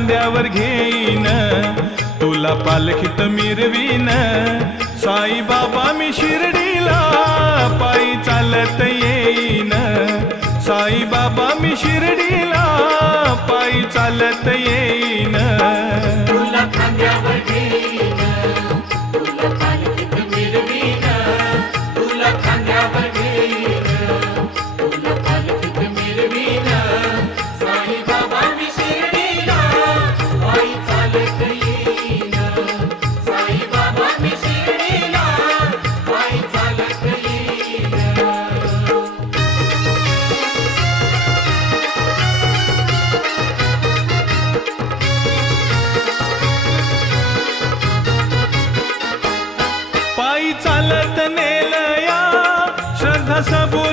खांद्यावर घेईन, तुला पालखीत मिरवीन. साई बाबा मी शिर्डीला पायी चालत येईन. साई बाबा मी शिर्डीला पायी चालत येईन. तुला खांद्यावर घेईन, तुला पालखीत मिरवीन. तुला खांद्यावर घेईन, तुला पालखीत मिरवीन. साई बाबा मी शिर्डीला पायी चालत येईन. साई बाबा मी शिर्डीला पायी चालत येईन. पायी चालत नेलया श्रद्धा सबूत